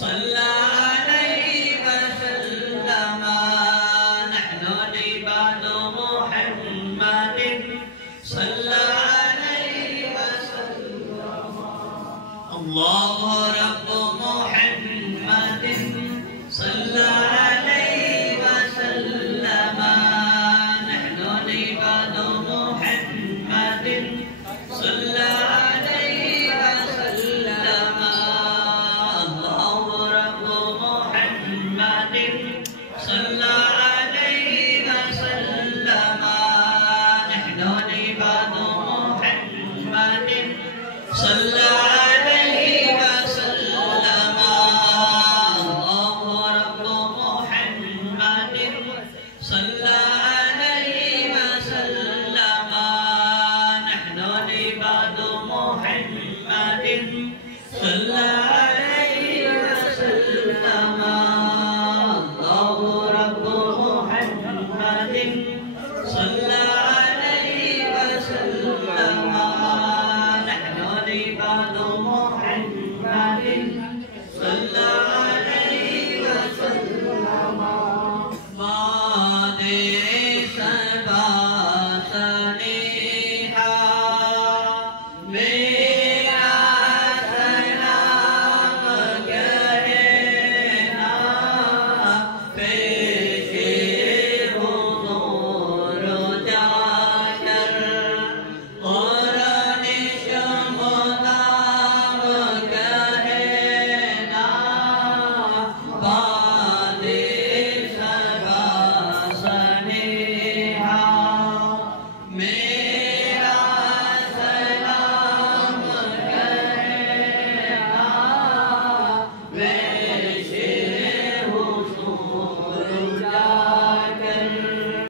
صلى عليه وسلم نحن عباد محمد صلى عليه وسلم الله رب محمد صلى عليه وسلم نحن عباد محمد صلى عليه وسلم الله رب محمد صلى عليه وسلم نحن عباد محمد صلى عليه وسلم الله رب محمد صلى عليه وسلم نحن عباد محمد صلى